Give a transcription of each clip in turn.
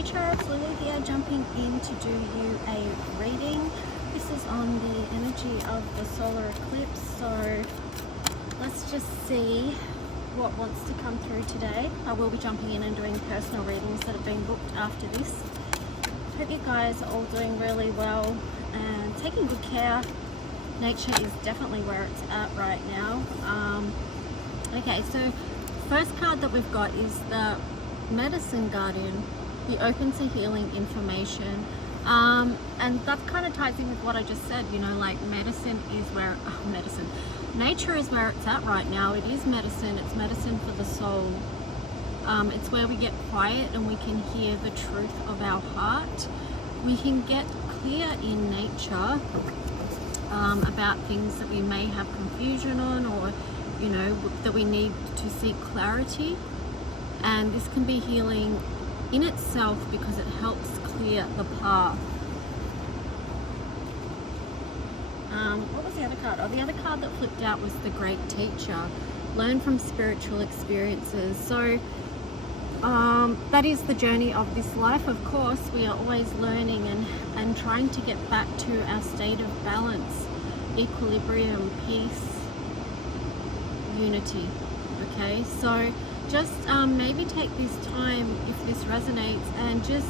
Hey Charles, Lily here, jumping in to do you a reading. This is on the energy of the solar eclipse, so let's just see what wants to come through today. I will be jumping in and doing personal readings that have been booked after this. Hope you guys are all doing really well and taking good care. Nature is definitely where it's at right now. Okay, so first card that we've got is the Medicine Guardian. Be open to healing information, and that kind of ties in with what I just said, you know, like medicine is where nature is where it's at right now. It is medicine. It's medicine for the soul. It's where we get quiet and we can hear the truth of our heart. We can get clear in nature about things that we may have confusion on, or you know, that we need to seek clarity. And this can be healing in itself because it helps clear the path. What was the other card? Oh, the other card that flipped out was the Great Teacher. Learn from spiritual experiences. So that is the journey of this life. Of course, we are always learning and trying to get back to our state of balance, equilibrium, peace, unity. Okay, so just maybe take this time, if this resonates, and just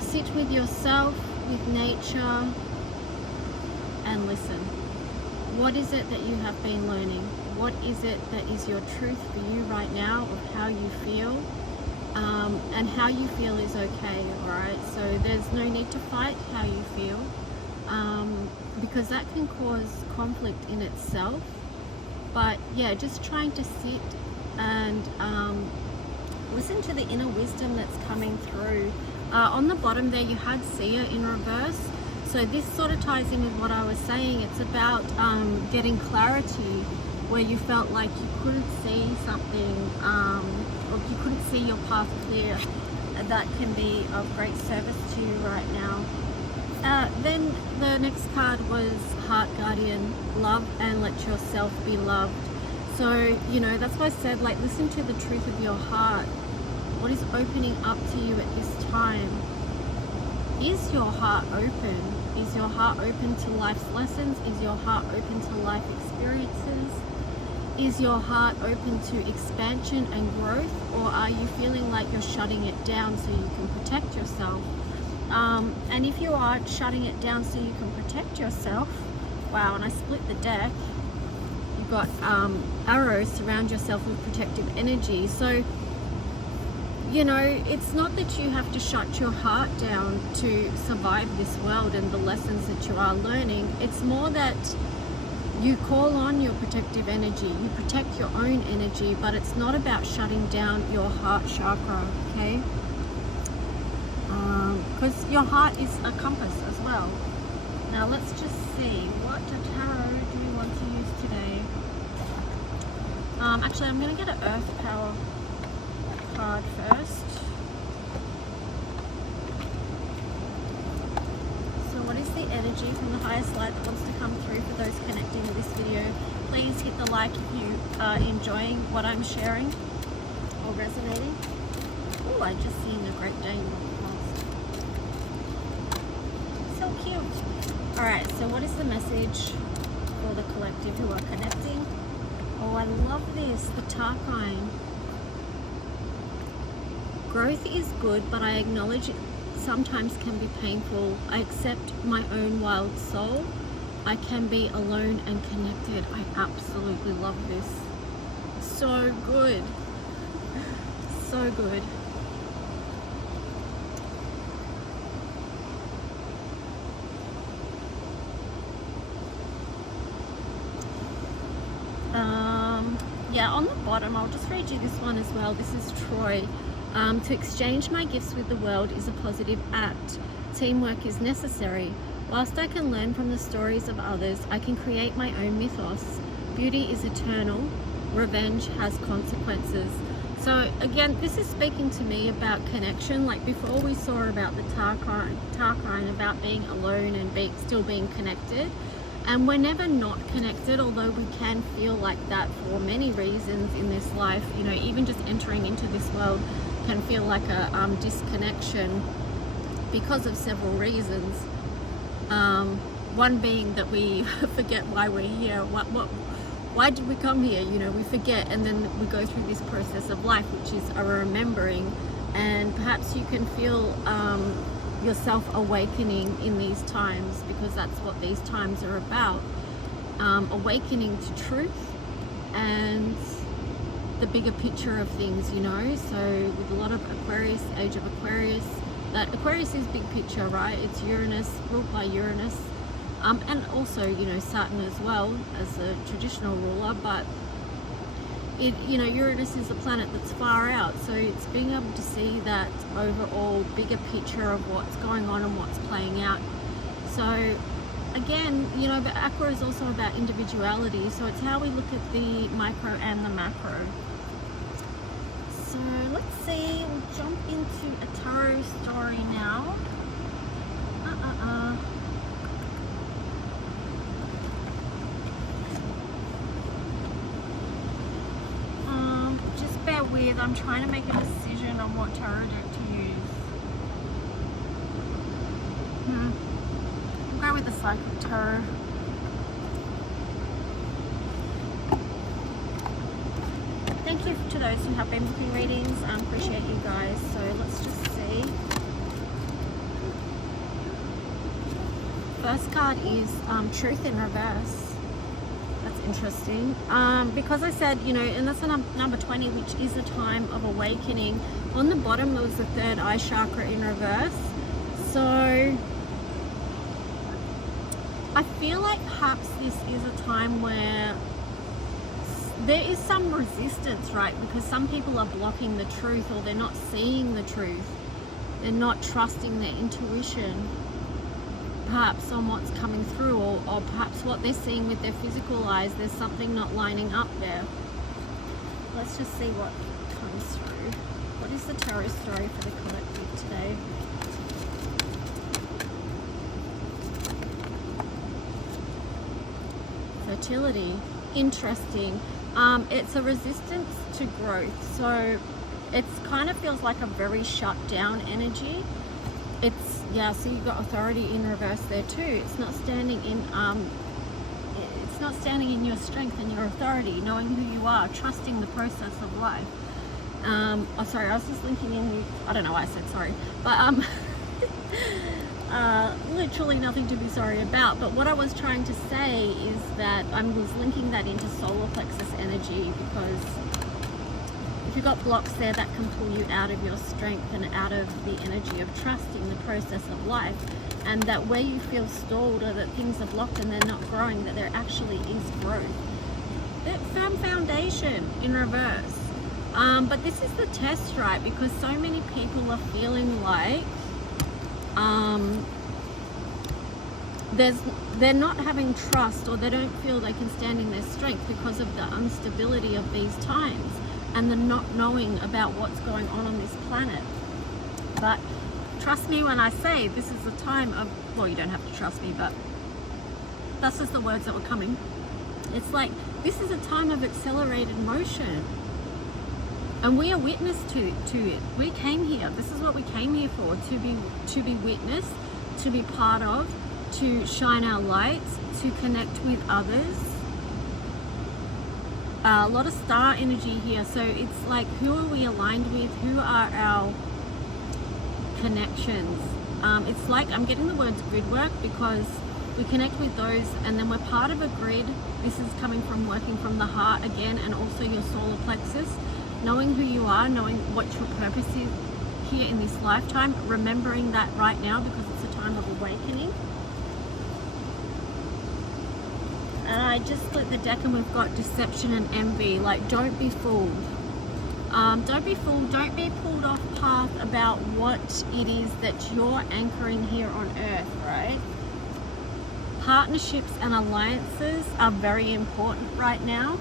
sit with yourself, with nature, and listen. What is it that you have been learning? What is it that is your truth for you right now of how you feel? And how you feel is okay, alright? So there's no need to fight how you feel, because that can cause conflict in itself. But yeah, just trying to sit and listen to the inner wisdom that's coming through. On the bottom there you had Seer in reverse, so this sort of ties in with what I was saying. It's about getting clarity where you felt like you couldn't see something, or you couldn't see your path clear. That can be of great service to you right now. Then the next card was Heart Guardian. Love and let yourself be loved. So, you know, that's why I said, like, listen to the truth of your heart. What is opening up to you at this time? Is your heart open? Is your heart open to life's lessons? Is your heart open to life experiences? Is your heart open to expansion and growth? Or are you feeling like you're shutting it down so you can protect yourself? And if you are shutting it down so you can protect yourself, wow, and I split the deck, you've got arrows. Surround yourself with protective energy. So, you know, it's not that you have to shut your heart down to survive this world and the lessons that you are learning. It's more that you call on your protective energy, you protect your own energy, but it's not about shutting down your heart chakra, okay? Because your heart is a compass as well. Now let's just see, what tarot do we want to use today? Actually, I'm going to get an Earth Power card first. So what is the energy from the highest light that wants to come through for those connecting with this video? Please hit the like if you are enjoying what I'm sharing or resonating. Oh, I just seen a Great Dane. So cute. Alright, so what is the message for the collective who are connecting? Oh, I love this, the Tarkine. Growth is good, but I acknowledge it sometimes can be painful. I accept my own wild soul. I can be alone and connected. I absolutely love this. So good. So good. Yeah, on the bottom, I'll just read you this one as well. This is Troy. To exchange my gifts with the world is a positive act. Teamwork is necessary. Whilst I can learn from the stories of others, I can create my own mythos. Beauty is eternal. Revenge has consequences. So again, this is speaking to me about connection. Like before we saw about the Tarkine about being alone and still being connected. And we're never not connected, although we can feel like that for many reasons in this life. You know, even just entering into this world, can feel like a disconnection because of several reasons. One being that we forget why we're here. Why did we come here? You know, we forget, and then we go through this process of life, which is a remembering. And perhaps you can feel yourself awakening in these times, because that's what these times are about. Awakening to truth and the bigger picture of things, you know. So with a lot of Aquarius, age of Aquarius, that Aquarius is big picture, right? It's Uranus, ruled by Uranus, and also, you know, Saturn as well as a traditional ruler, but it, you know, Uranus is a planet that's far out, so it's being able to see that overall bigger picture of what's going on and what's playing out. So again, you know, but Aqua is also about individuality, so it's how we look at the micro and the macro. So let's see, we'll jump into a tarot story now. Just bear with, I'm trying to make a decision on what tarot deck to use. I'll go with the Cyclic Tarot. Thank you to those who have been booking readings. I appreciate you guys. So let's just see. First card is Truth in Reverse. That's interesting. Because I said, you know, and that's a number 20, which is a time of awakening. On the bottom, there was the third eye chakra in reverse. So I feel like perhaps this is a time where there is some resistance, right? Because some people are blocking the truth, or they're not seeing the truth. They're not trusting their intuition, perhaps on what's coming through, or perhaps what they're seeing with their physical eyes. There's something not lining up there. Let's just see what comes through. What is the tarot story for the collective today? Fertility. Interesting. It's a resistance to growth. So it kind of feels like a very shut down energy. It's, yeah, so you've got authority in reverse there too. It's not standing in your strength and your authority, knowing who you are, trusting the process of life. Oh, sorry, I was just linking in, I don't know why I said sorry, but literally nothing to be sorry about. But what I was trying to say is that I was linking that into solar plexus energy, because if you've got blocks there, that can pull you out of your strength and out of the energy of trusting the process of life, and that where you feel stalled or that things are blocked and they're not growing, that there actually is growth. That firm foundation in reverse. But this is the test, right? Because so many people are feeling like they're not having trust, or they don't feel they can stand in their strength because of the instability of these times and the not knowing about what's going on this planet. But trust me when I say this is a time of, well, you don't have to trust me, but that's just the words that were coming. It's like, this is a time of accelerated motion, and we are witness to it. We came here, this is what we came here for, to be witnessed, to be part of, to shine our lights, to connect with others. A lot of star energy here, so it's like, who are we aligned with? Who are our connections? It's like, I'm getting the words grid work, because we connect with those and then we're part of a grid. This is coming from working from the heart again, and also your solar plexus, knowing who you are, knowing what your purpose is here in this lifetime, remembering that right now, because it's a time of awakening. And I just split the deck and we've got deception and envy. Like, don't be fooled. Don't be fooled. Don't be pulled off path about what it is that you're anchoring here on earth, right? Partnerships and alliances are very important right now,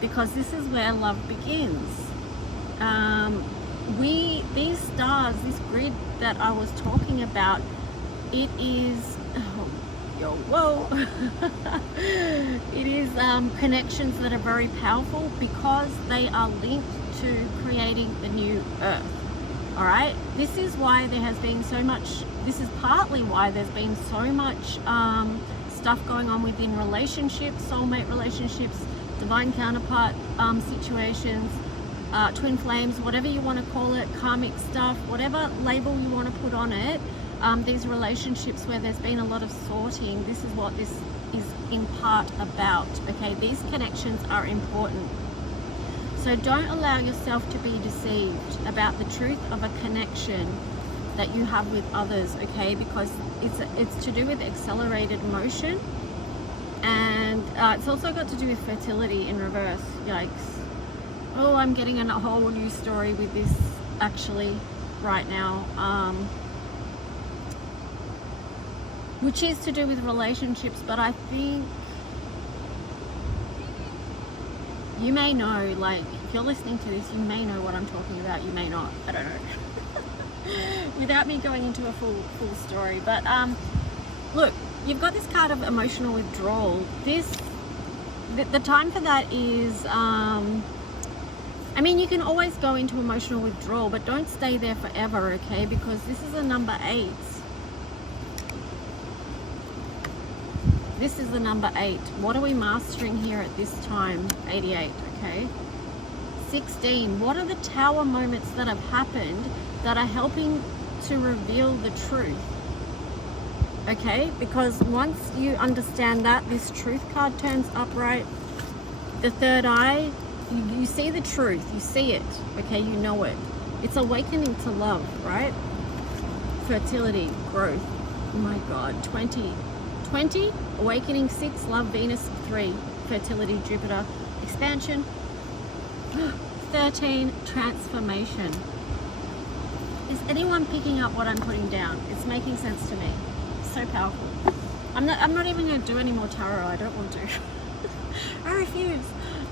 because this is where love begins. These stars, this grid that I was talking about, it is, it is connections that are very powerful, because they are linked to creating the new earth. All right, this is why there has been so much, this is partly why there's been so much stuff going on within relationships, soulmate relationships, divine counterpart situations, twin flames, whatever you want to call it, karmic stuff, whatever label you want to put on it. These relationships where there's been a lot of sorting, this is what this is in part about. Okay, these connections are important. So don't allow yourself to be deceived about the truth of a connection that you have with others, okay? Because it's to do with accelerated motion, and it's also got to do with fertility in reverse. Yikes. Oh, I'm getting a whole new story with this actually right now, which is to do with relationships, but I think you may know, like, if you're listening to this, you may know what I'm talking about, you may not, I don't know. Without me going into a full story. But look, you've got this card of emotional withdrawal. The time for that is, I mean, you can always go into emotional withdrawal, but don't stay there forever, okay? Because this is a number 8. This is the number 8. What are we mastering here at this time? 88, okay? 16. What are the tower moments that have happened that are helping to reveal the truth? Okay, because once you understand that, this truth card turns upright. The third eye, you see the truth, you see it, okay, you know it. It's awakening to love, right? Fertility, growth. Oh my God, 20, awakening 6, love, Venus 3, fertility, Jupiter, expansion. 13, transformation. Is anyone picking up what I'm putting down? It's making sense to me. So powerful. I'm not even going to do any more tarot. I don't want to. I refuse.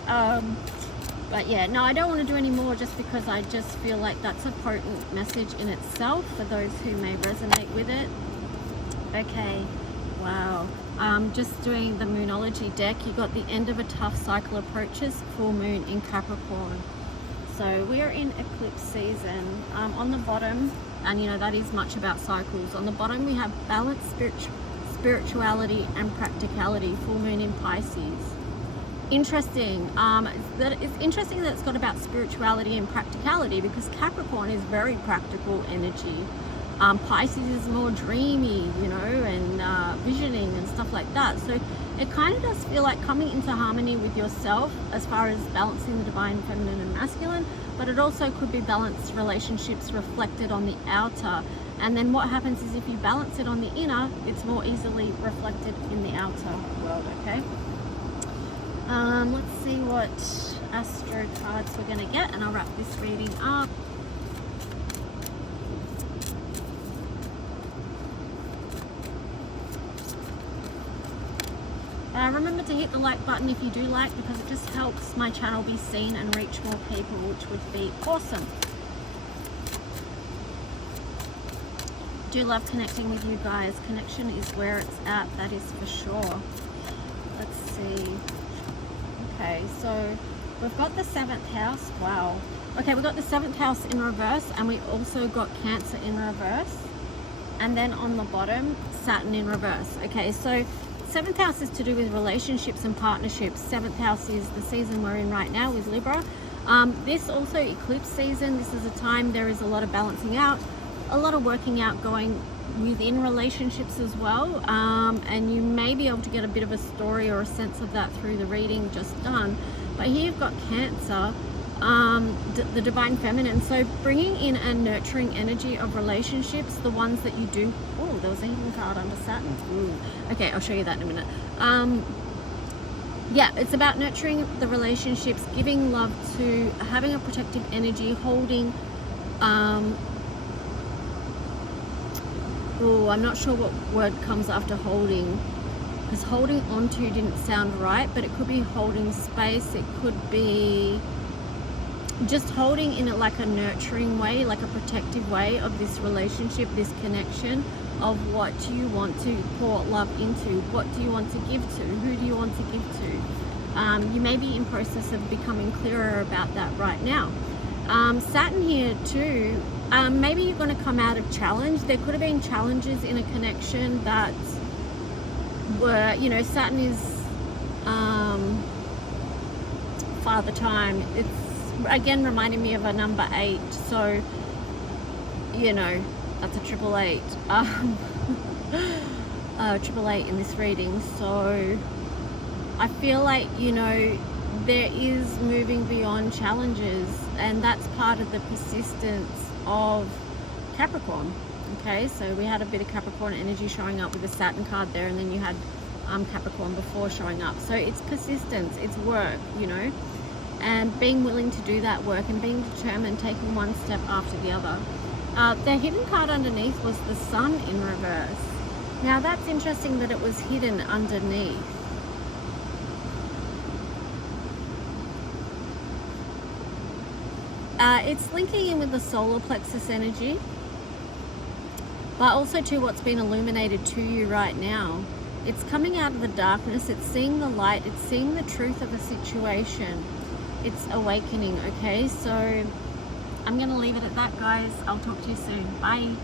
But yeah, no, I don't want to do any more, just because I just feel like that's a potent message in itself for those who may resonate with it. Okay. Wow. Just doing the Moonology deck, you got the end of a tough cycle approaches, full moon in Capricorn. So we are in eclipse season. On the bottom, and you know that is much about cycles, on the bottom we have balance, spirituality and practicality, full moon in Pisces. Interesting. It's interesting that it's got about spirituality and practicality, because Capricorn is very practical energy. Pisces is more dreamy, you know, and visioning and stuff like that. So it kind of does feel like coming into harmony with yourself as far as balancing the divine feminine and masculine, but it also could be balanced relationships reflected on the outer. And then what happens is, if you balance it on the inner, it's more easily reflected in the outer world, okay? Let's see what astro cards we're going to get, and I'll wrap this reading up. Remember to hit the like button if you do like, because it just helps my channel be seen and reach more people, which would be awesome. Do love connecting with you guys. Connection is where it's at, that is for sure. Let's see. Okay, so we've got the 7th house. Wow. Okay, we've got the 7th house in reverse, and we also got Cancer in reverse. And then on the bottom, Saturn in reverse. Okay, so 7th house is to do with relationships and partnerships. 7th house is the season we're in right now with Libra. This also eclipse season. This is a time there is a lot of balancing out, a lot of working out going within relationships as well. And you may be able to get a bit of a story or a sense of that through the reading just done. But here you've got Cancer, the divine feminine. So bringing in a nurturing energy of relationships, the ones that you do. Oh, there was a hidden card under Saturn. Ooh. Okay, I'll show you that in a minute. Yeah, it's about nurturing the relationships, giving love to, having a protective energy, holding. Oh, I'm not sure what word comes after holding, because holding onto didn't sound right, but it could be holding space. It could be just holding in it like a nurturing way, like a protective way of this relationship, this connection, of what you want to pour love into, what do you want to give to, who do you want to give to. You may be in process of becoming clearer about that right now. Saturn here too. Maybe you're going to come out of challenge. There could have been challenges in a connection that were, you know, Saturn is father time. It's again reminding me of a number 8. So, you know, that's a 888. 888 in this reading. So I feel like, you know, there is moving beyond challenges, and that's part of the persistence of Capricorn. Okay, so we had a bit of Capricorn energy showing up with the Saturn card there, and then you had Capricorn before showing up. So it's persistence, it's work, you know, and being willing to do that work and being determined, taking one step after the other. The hidden card underneath was the Sun in reverse. Now that's interesting that it was hidden underneath. It's linking in with the solar plexus energy, but also to what's been illuminated to you right now. It's coming out of the darkness, it's seeing the light, it's seeing the truth of a situation, it's awakening. Okay, so I'm going to leave it at that, guys. I'll talk to you soon. Bye.